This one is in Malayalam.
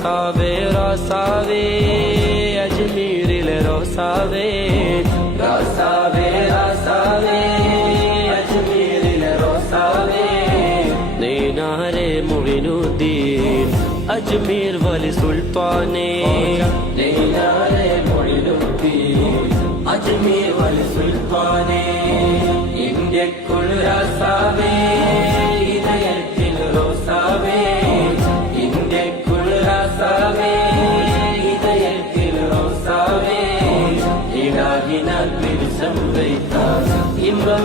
റോസാവേ റോസാവേ അജ്മീരിലെ റോസാവേ റോസാവേ റോസാവേ അജ്മീരിലെ റോസാവേ നീനാരെ മുഇനുദ്ദീൻ അജ്മീർ വലി സുൽത്താനേ നീനാരെ മുഇനുദ്ദീൻ അജ്മീർ വലി സുൽത്താനേ ഇന്ത്യക്കുൾ റോസാവേ ഇതയത്തിൽ റോസാവേ ഇന്ത്യക്കുൾ റോസാവേ ഇതയത്തിൽ റോസാവേ ഇലാഹിനാൽ വിരിശം വയ്ത്ത ഇമ്പം